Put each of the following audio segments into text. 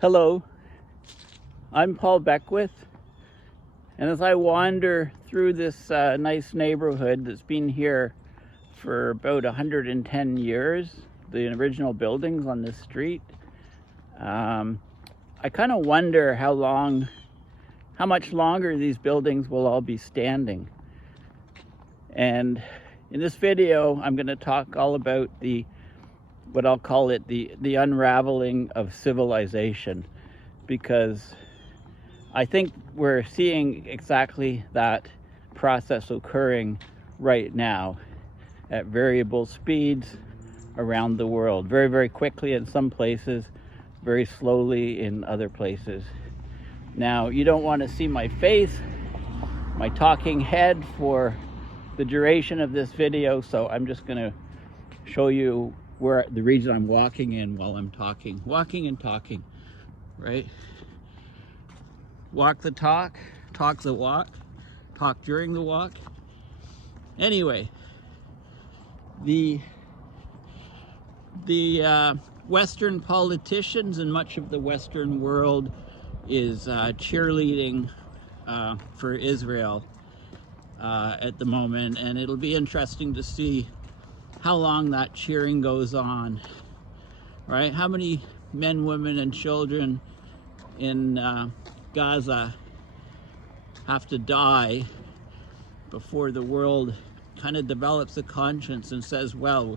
Hello, I'm Paul Beckwith, and as I wander through this nice neighborhood that's been here for about 110 years, the original buildings on this street, I kind of wonder how much longer these buildings will all be standing. And in this video, I'm going to talk all about what I'll call it, the unraveling of civilization, because I think we're seeing exactly that process occurring right now at variable speeds around the world. Very, very quickly in some places, very slowly in other places. Now, you don't want to see my face, my talking head, for the duration of this video, so I'm just going to show you the region I'm walking in while I'm talking. Walking and talking, right? Walk the talk the walk, talk during the walk. Anyway, the Western politicians and much of the Western world is cheerleading for Israel at the moment, and it'll be interesting to see how long that cheering goes on, right? How many men, women, and children in Gaza have to die before the world kind of develops a conscience and says, well,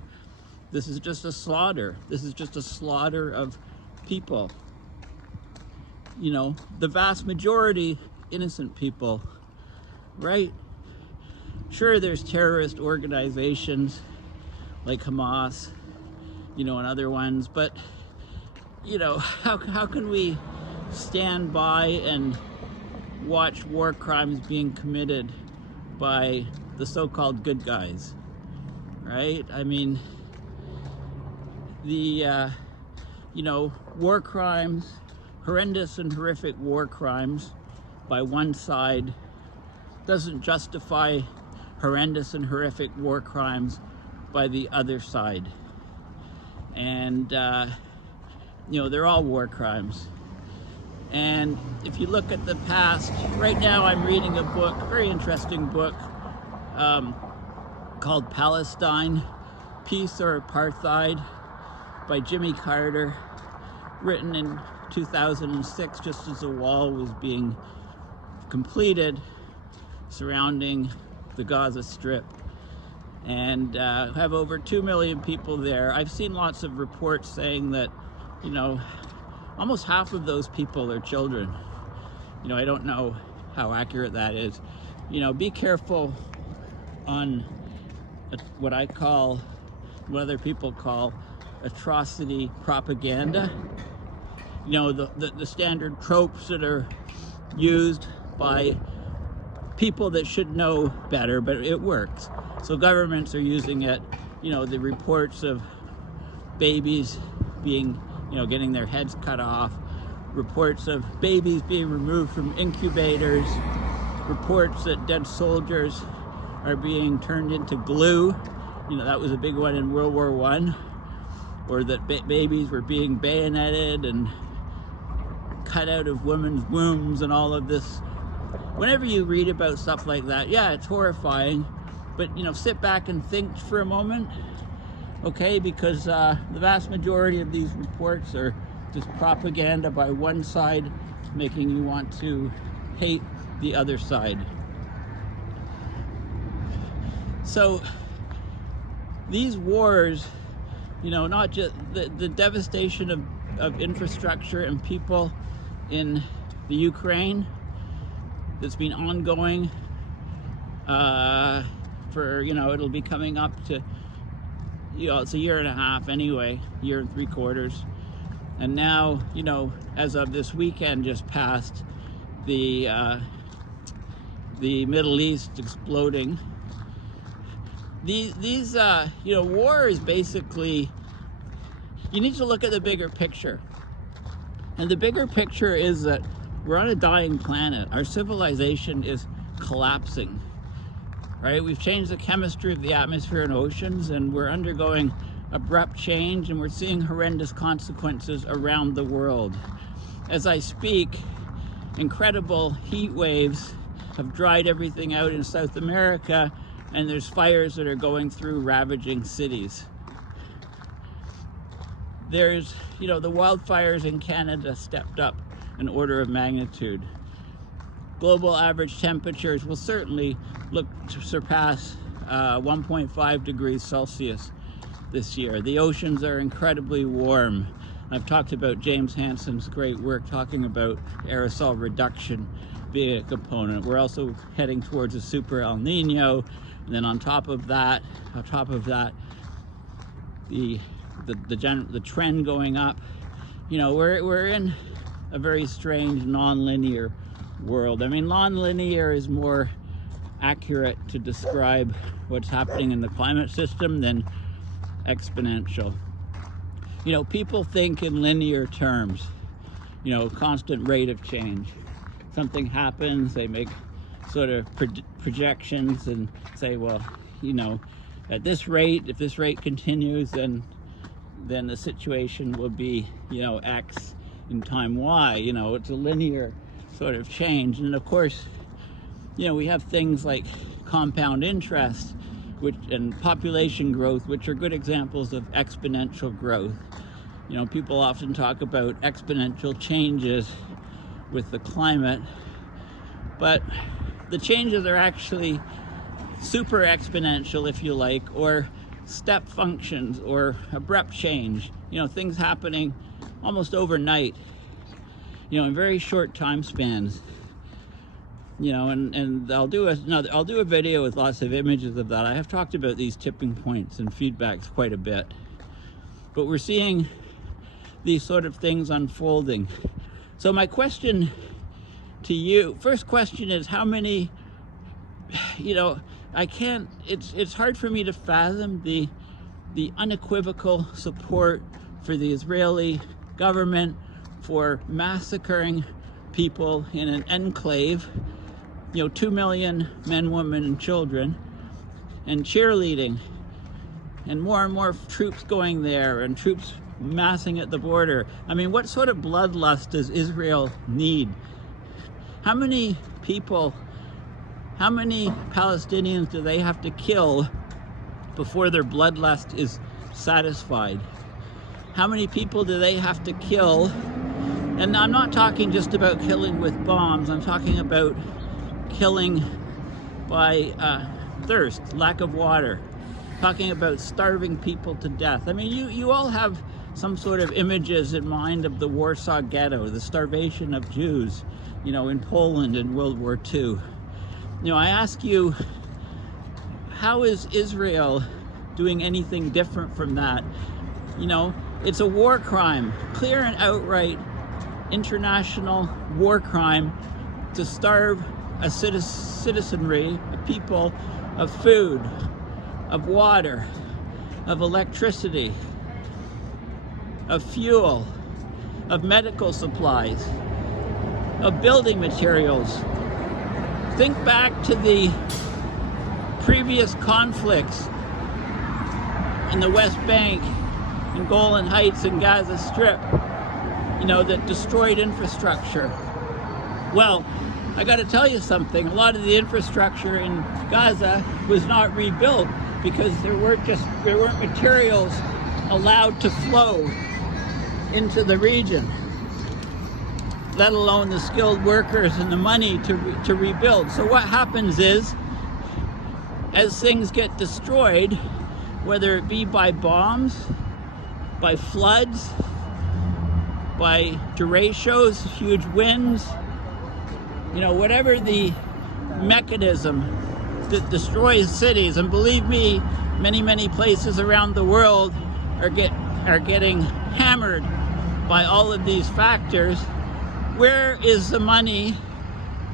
this is just a slaughter. This is just a slaughter of people. You know, the vast majority innocent people, right? Sure, there's terrorist organizations like Hamas, you know, and other ones, but, you know, how can we stand by and watch war crimes being committed by the so-called good guys, right? I mean, you know, war crimes, horrendous and horrific war crimes by one side doesn't justify horrendous and horrific war crimes by the other side. And you know, they're all war crimes. And if you look at the past, right now I'm reading a book, a very interesting book, called Palestine, Peace or Apartheid, by Jimmy Carter, written in 2006, just as the wall was being completed surrounding the Gaza Strip. And have over 2 million people there. I've seen lots of reports saying that, you know, almost half of those people are children. You know, I don't know how accurate that is. You know, be careful on what I call, what other people call, atrocity propaganda. You know, the standard tropes that are used by people that should know better, but it works. So governments are using it, you know, the reports of babies being, you know, getting their heads cut off, reports of babies being removed from incubators, reports that dead soldiers are being turned into glue. You know, that was a big one in World War I, or that babies were being bayoneted and cut out of women's wombs and all of this. Whenever you read about stuff like that, yeah, it's horrifying, but, you know, sit back and think for a moment, okay? Because the vast majority of these reports are just propaganda by one side, making you want to hate the other side. So these wars, you know, not just the devastation of infrastructure and people in the Ukraine that's been ongoing for, you know, it'll be coming up to, you know, it's a year and a half anyway, year and 3/4. And now, you know, as of this weekend just passed, the Middle East exploding. These you know, war is basically, you need to look at the bigger picture. And the bigger picture is that we're on a dying planet. Our civilization is collapsing, right? We've changed the chemistry of the atmosphere and oceans, and we're undergoing abrupt change, and we're seeing horrendous consequences around the world. As I speak, incredible heat waves have dried everything out in South America, and there's fires that are going through, ravaging cities. There's, the wildfires in Canada stepped up an order of magnitude. Global average temperatures will certainly look to surpass 1.5 degrees Celsius this year. The oceans are incredibly warm. I've talked about James Hansen's great work talking about aerosol reduction being a component. We're also heading towards a super El Nino, and then on top of that, the trend going up. We're in a very strange non-linear world. I mean, non-linear is more accurate to describe what's happening in the climate system than exponential. People think in linear terms, constant rate of change. Something happens, they make sort of projections and say, well, at this rate, if this rate continues, then the situation will be, X in time Y. It's a linear sort of change. And of course, we have things like compound interest, and population growth, which are good examples of exponential growth. People often talk about exponential changes with the climate, but the changes are actually super exponential, if you like, or step functions, or abrupt change. Things happening almost overnight, in very short time spans. And I'll do a video with lots of images of that. I have talked about these tipping points and feedbacks quite a bit, but we're seeing these sort of things unfolding. So my question to you, first question is, how many, it's hard for me to fathom the unequivocal support for the Israeli government for massacring people in an enclave, 2 million men, women, and children, and cheerleading, and more troops going there, and troops massing at the border. I mean, what sort of bloodlust does Israel need? How many people, how many Palestinians do they have to kill before their bloodlust is satisfied? How many people do they have to kill? And I'm not talking just about killing with bombs. I'm talking about killing by thirst, lack of water. Talking about starving people to death. I mean, you all have some sort of images in mind of the Warsaw Ghetto, the starvation of Jews, in Poland in World War II. I ask you, how is Israel doing anything different from that? It's a war crime, clear and outright international war crime, to starve a citizenry, a people, of food, of water, of electricity, of fuel, of medical supplies, of building materials. Think back to the previous conflicts in the West Bank, in Golan Heights, and Gaza Strip, that destroyed infrastructure. Well, I got to tell you something. A lot of the infrastructure in Gaza was not rebuilt because there weren't materials allowed to flow into the region, let alone the skilled workers and the money to rebuild. So what happens is, as things get destroyed, whether it be by bombs, by floods, by derechos, huge winds, whatever the mechanism that destroys cities, and believe me, many places around the world are getting hammered by all of these factors. Where is the money,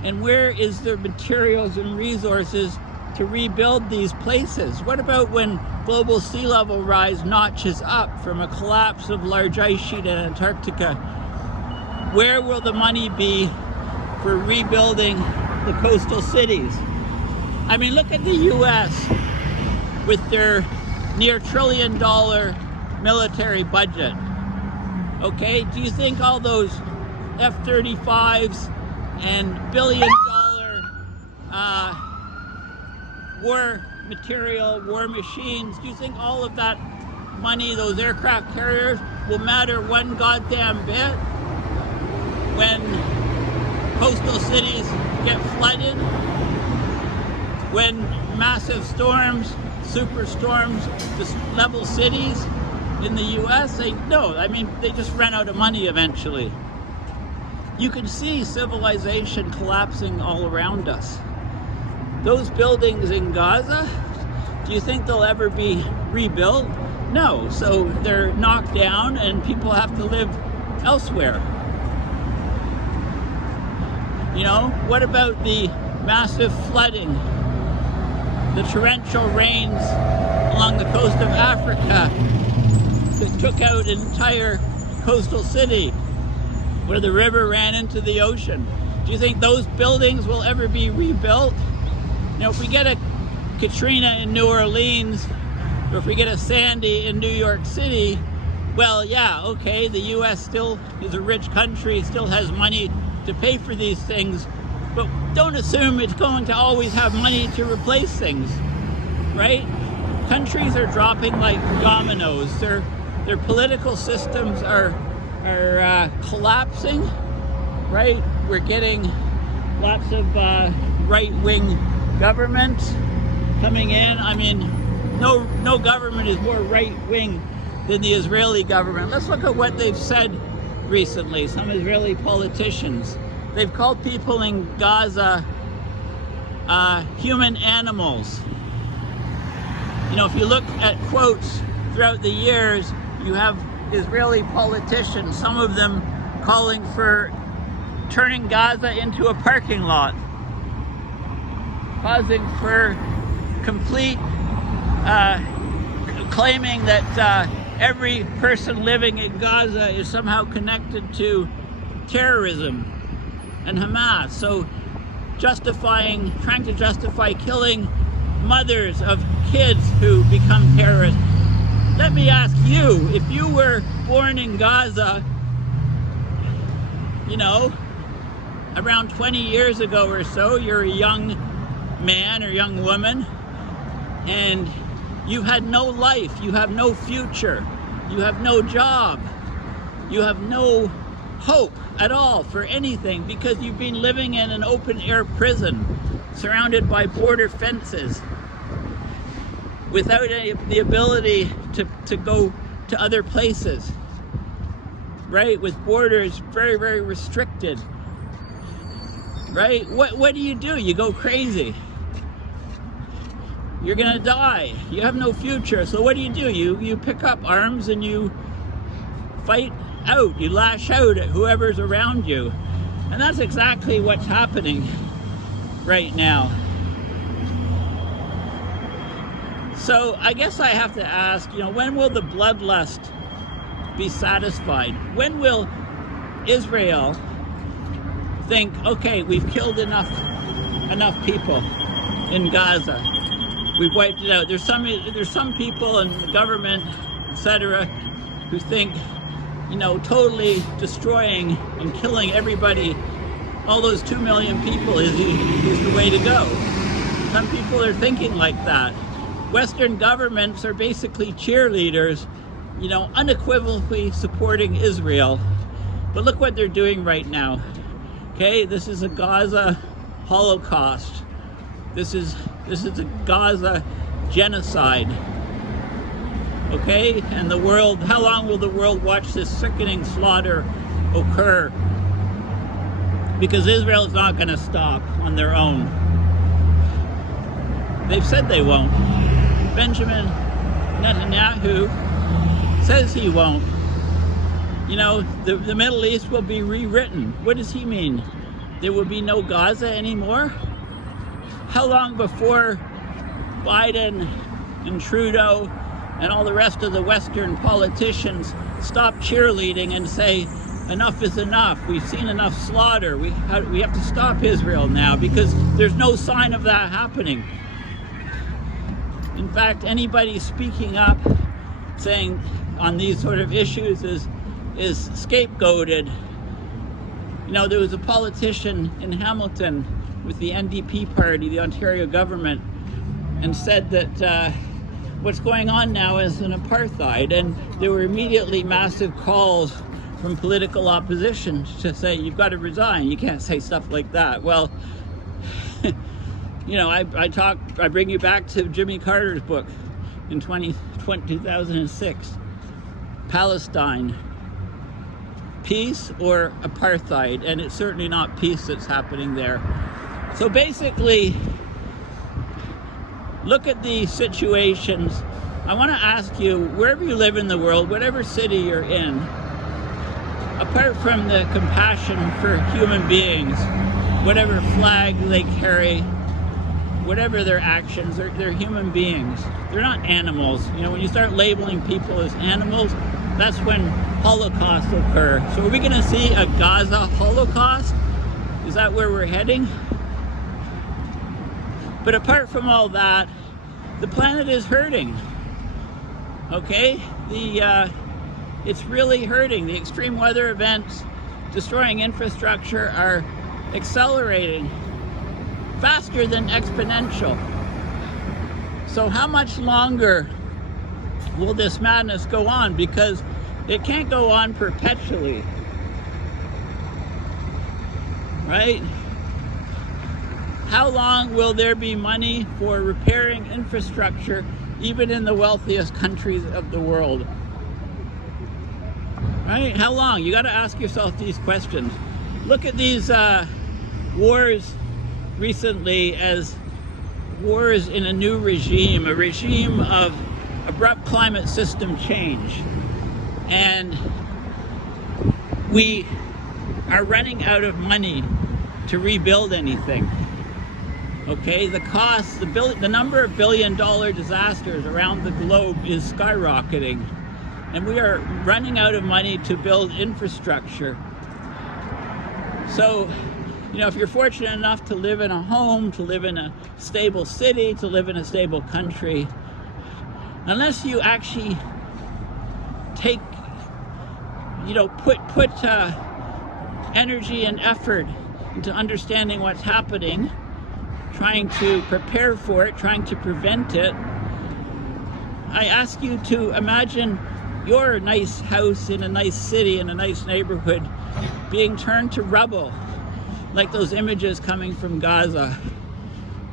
and where is the materials and resources to rebuild these places? What about when global sea level rise notches up from a collapse of large ice sheet in Antarctica? Where will the money be for rebuilding the coastal cities? I mean, look at the US with their near $1 trillion military budget. Okay, do you think all those F-35s and billion-dollar war material, war machines, do you think all of that money, those aircraft carriers, will matter one goddamn bit when coastal cities get flooded, when massive storms, superstorms level cities in the US? They just ran out of money eventually. You can see civilization collapsing all around us. Those buildings in Gaza, do you think they'll ever be rebuilt? No, so they're knocked down and people have to live elsewhere. You know, what about the massive flooding, the torrential rains along the coast of Africa that took out an entire coastal city where the river ran into the ocean? Do you think those buildings will ever be rebuilt? You know, if we get a Katrina in New Orleans, or if we get a Sandy in New York City, well, yeah, okay, the US still is a rich country, still has money to pay for these things, but don't assume it's going to always have money to replace things, right? Countries are dropping like dominoes. Their political systems are collapsing, right? We're getting lots of right-wing government coming in. I mean, no government is more right-wing than the Israeli government. Let's look at what they've said recently, some Israeli politicians. They've called people in Gaza human animals. You know, if you look at quotes throughout the years, you have Israeli politicians, some of them calling for turning Gaza into a parking lot, causing for complete, claiming that every person living in Gaza is somehow connected to terrorism and Hamas. So trying to justify killing mothers of kids who become terrorists. Let me ask you, if you were born in Gaza, you know, around 20 years ago or so, you're a young man or young woman, and you had no life, you have no future, you have no job, you have no hope at all for anything because you've been living in an open air prison surrounded by border fences without the ability to go to other places, right? With borders very, very restricted, right? What do? You go crazy. You're gonna die. You have no future. So what do? You pick up arms and you fight out. You lash out at whoever's around you. And that's exactly what's happening right now. So I guess I have to ask, you know, when will the bloodlust be satisfied? When will Israel think, okay, we've killed enough people in Gaza, we've wiped it out? There's some people in the government, etc., who think, you know, totally destroying and killing everybody, all those 2 million people is the way to go. Some people are thinking like that. Western governments are basically cheerleaders, you know, unequivocally supporting Israel. But look what they're doing right now. Okay, this is a Gaza Holocaust. This is a Gaza genocide. Okay, and the world, how long will the world watch this sickening slaughter occur? Because Israel is not going to stop on their own. They've said they won't. Benjamin Netanyahu says he won't. You know, the Middle East will be rewritten. What does he mean? There will be no Gaza anymore? How long before Biden and Trudeau and all the rest of the Western politicians stop cheerleading and say, enough is enough, we've seen enough slaughter, we have to stop Israel now, because there's no sign of that happening. In fact, anybody speaking up saying on these sort of issues is scapegoated. You know, there was a politician in Hamilton with the NDP party, the Ontario government, and said that what's going on now is an apartheid, and there were immediately massive calls from political opposition to say, you've got to resign, you can't say stuff like that. Well, you know, I bring you back to Jimmy Carter's book in 2006, Palestine, peace or apartheid, and it's certainly not peace that's happening there. So basically, look at the situations. I want to ask you, wherever you live in the world, whatever city you're in, apart from the compassion for human beings, whatever flag they carry, whatever their actions, they're human beings. They're not animals. You know, when you start labeling people as animals, that's when Holocausts occur. So are we going to see a Gaza Holocaust? Is that where we're heading? But apart from all that, the planet is hurting. Okay? It's really hurting. The extreme weather events destroying infrastructure are accelerating faster than exponential. So how much longer will this madness go on? Because it can't go on perpetually, right? How long will there be money for repairing infrastructure, even in the wealthiest countries of the world? Right? How long? You got to ask yourself these questions. Look at these wars recently as wars in a new regime, a regime of abrupt climate system change. And we are running out of money to rebuild anything. Okay, the cost, the number of billion-dollar disasters around the globe is skyrocketing. And we are running out of money to build infrastructure. So, you know, if you're fortunate enough to live in a home, to live in a stable city, to live in a stable country, unless you actually take, you know, put energy and effort into understanding what's happening, trying to prepare for it, trying to prevent it, I ask you to imagine your nice house in a nice city, in a nice neighborhood, being turned to rubble, like those images coming from Gaza,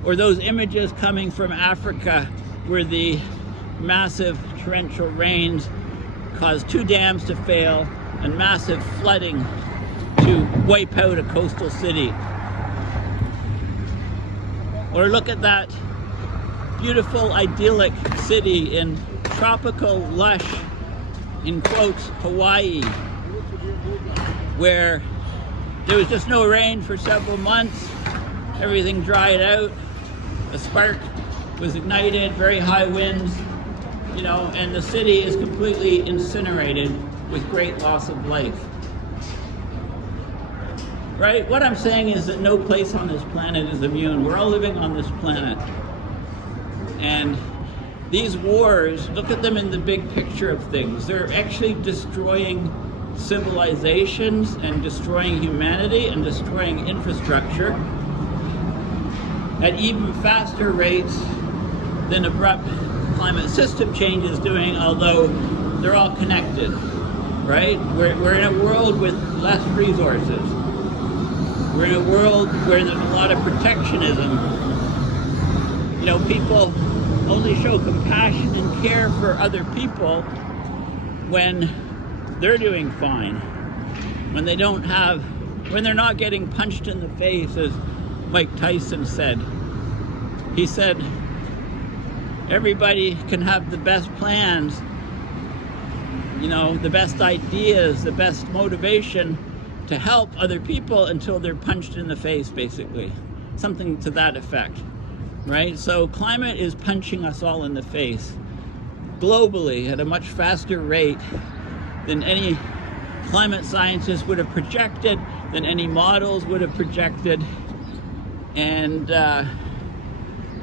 or those images coming from Africa, where the massive torrential rains caused 2 dams to fail and massive flooding to wipe out a coastal city. Or look at that beautiful, idyllic city in tropical, lush, in quotes, Hawaii, where there was just no rain for several months, everything dried out, a spark was ignited, very high winds, you know, and the city is completely incinerated with great loss of life. Right? What I'm saying is that no place on this planet is immune. We're all living on this planet. And these wars, look at them in the big picture of things. They're actually destroying civilizations and destroying humanity and destroying infrastructure at even faster rates than abrupt climate system change is doing, although they're all connected, right? We're in a world with less resources. We're in a world where there's a lot of protectionism. You know, people only show compassion and care for other people when they're doing fine, when they don't have, when they're not getting punched in the face, as Mike Tyson said. He said, everybody can have the best plans, you know, the best ideas, the best motivation to help other people until they're punched in the face, basically. Something to that effect, right? So climate is punching us all in the face globally at a much faster rate than any climate scientists would have projected, than any models would have projected. And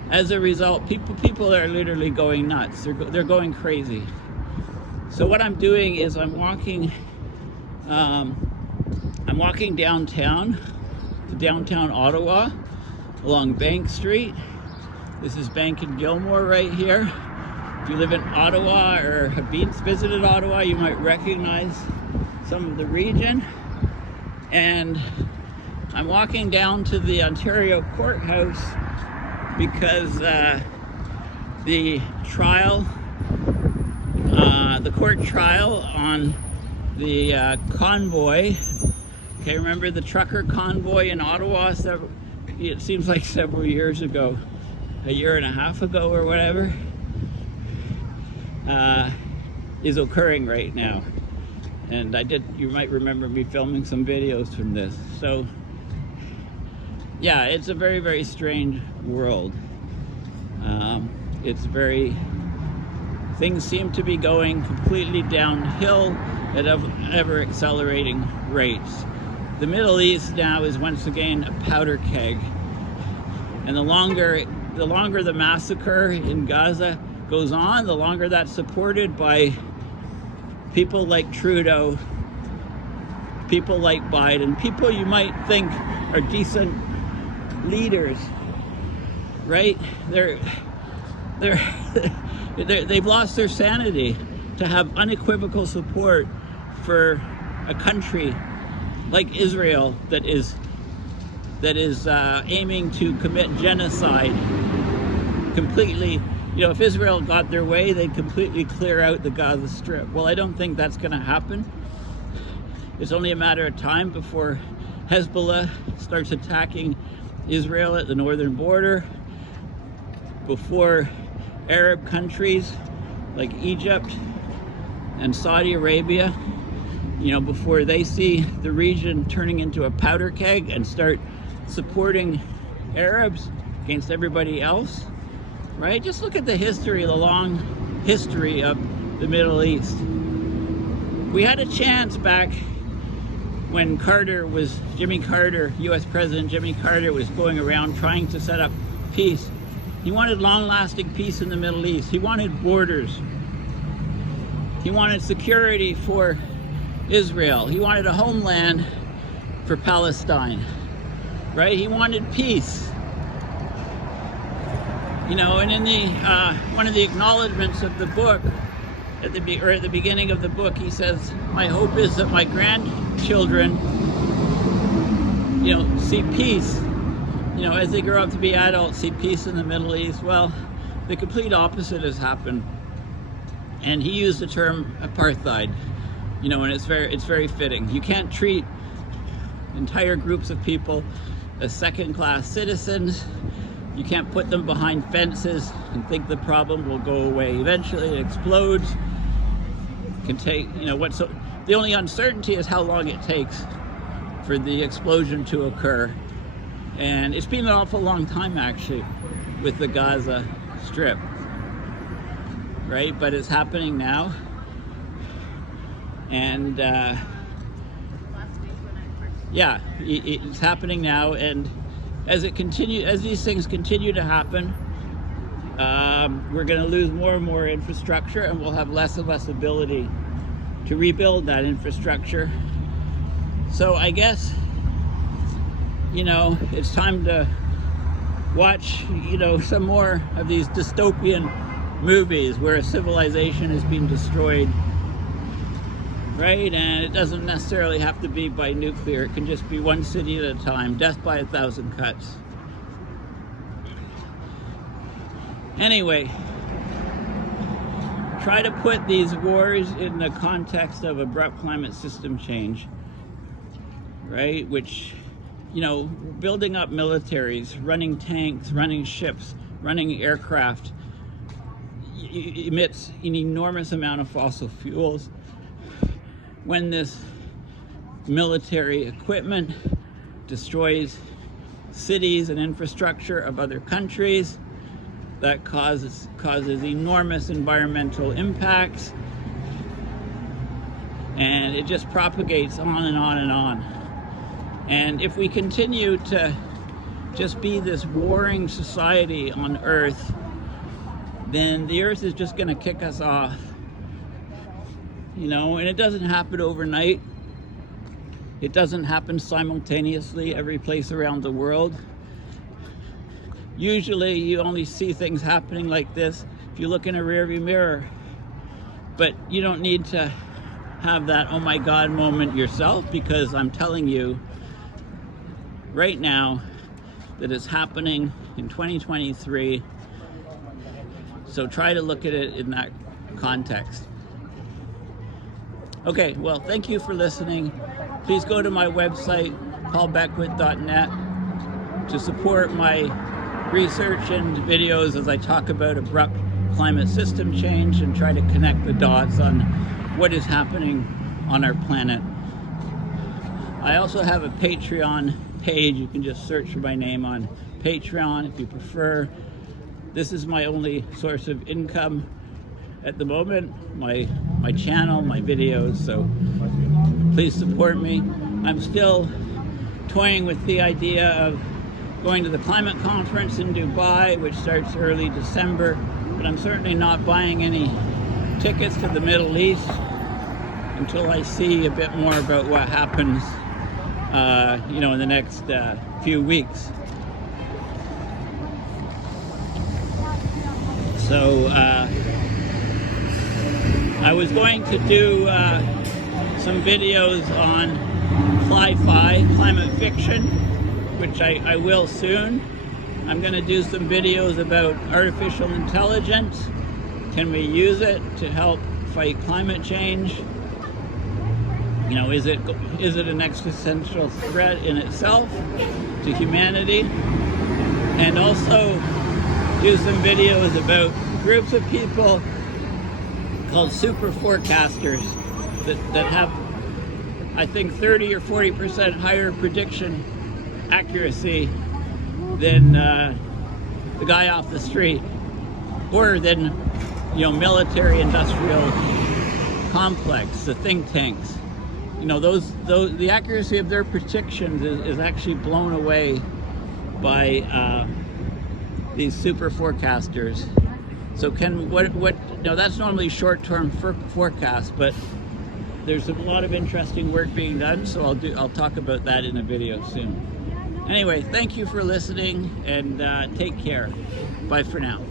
as a result, people are literally going nuts. They're going crazy. So what I'm doing is I'm walking downtown to downtown Ottawa along Bank Street. This is Bank and Gilmore right here. If you live in Ottawa or have visited Ottawa, you might recognize some of the region. And I'm walking down to the Ontario courthouse because the court trial on the convoy. Okay, remember the trucker convoy in Ottawa? It seems like several years ago, a year and a half ago or whatever, is occurring right now. And you might remember me filming some videos from this. So, yeah, it's a very, very strange world. Things seem to be going completely downhill at ever accelerating rates. The Middle East now is once again a powder keg. And the longer the massacre in Gaza goes on, the longer that's supported by people like Trudeau, people like Biden, people you might think are decent leaders, right? They've lost their sanity to have unequivocal support for a country like Israel that is aiming to commit genocide completely. You know, if Israel got their way, they'd completely clear out the Gaza Strip. Well, I don't think that's going to happen. It's only a matter of time before Hezbollah starts attacking Israel at the northern border, before Arab countries like Egypt and Saudi Arabia, you know, before they see the region turning into a powder keg and start supporting Arabs against everybody else, right? Just look at the history, the long history of the Middle East. We had a chance back when Jimmy Carter, US President Jimmy Carter, was going around trying to set up peace. He wanted long-lasting peace in the Middle East. He wanted borders. He wanted security for Israel. He wanted a homeland for Palestine, right? He wanted peace. You know, and in the one of the acknowledgments of the book, at the beginning of the book, he says, "My hope is that my grandchildren, you know, see peace. You know, as they grow up to be adults, see peace in the Middle East." Well, the complete opposite has happened. And he used the term apartheid, you know, and it's very fitting. You can't treat entire groups of people as second-class citizens. You can't put them behind fences and think the problem will go away. Eventually it explodes. It can take, you know, the only uncertainty is how long it takes for the explosion to occur. And it's been an awful long time, actually, with the Gaza Strip, right? But it's happening now. And yeah, it's happening now. And as these things continue to happen, we're going to lose more and more infrastructure, and we'll have less and less ability to rebuild that infrastructure. So I guess, you know, it's time to watch, you know, some more of these dystopian movies where a civilization is being destroyed, right? And it doesn't necessarily have to be by nuclear. It can just be one city at a time. Death by 1,000 cuts. Anyway, try to put these wars in the context of abrupt climate system change, right? Which, you know, building up militaries, running tanks, running ships, running aircraft emits an enormous amount of fossil fuels. When this military equipment destroys cities and infrastructure of other countries, that causes enormous environmental impacts, and it just propagates on and on and on. And if we continue to just be this warring society on Earth, then the Earth is just going to kick us off you know, and it doesn't happen overnight. It doesn't happen simultaneously every place around the world. Usually you only see things happening like this if you look in a rearview mirror, but you don't need to have that oh my God moment yourself, because I'm telling you right now that it's happening in 2023. So try to look at it in that context. Okay, well, thank you for listening. Please go to my website, paulbeckwith.net, to support my research and videos as I talk about abrupt climate system change and try to connect the dots on what is happening on our planet. I also have a Patreon page. You can just search for my name on Patreon if you prefer. This is my only source of income at the moment, my channel, my videos, so please support me. I'm still toying with the idea of going to the climate conference in Dubai, which starts early December, but I'm certainly not buying any tickets to the Middle East until I see a bit more about what happens, you know, in the next few weeks. So I was going to do some videos on fly-fi, climate fiction, which I will soon. I'm going to do some videos about artificial intelligence. Can we use it to help fight climate change? You know, is it an existential threat in itself to humanity? And also do some videos about groups of people called super forecasters that have, I think, 30 or 40% higher prediction accuracy than the guy off the street, or than, you know, military-industrial complex, the think tanks. You know, those the accuracy of their predictions is actually blown away by these super forecasters. So no, that's normally short-term forecast, but there's a lot of interesting work being done, so I'll talk about that in a video soon. Anyway, thank you for listening, and take care. Bye for now.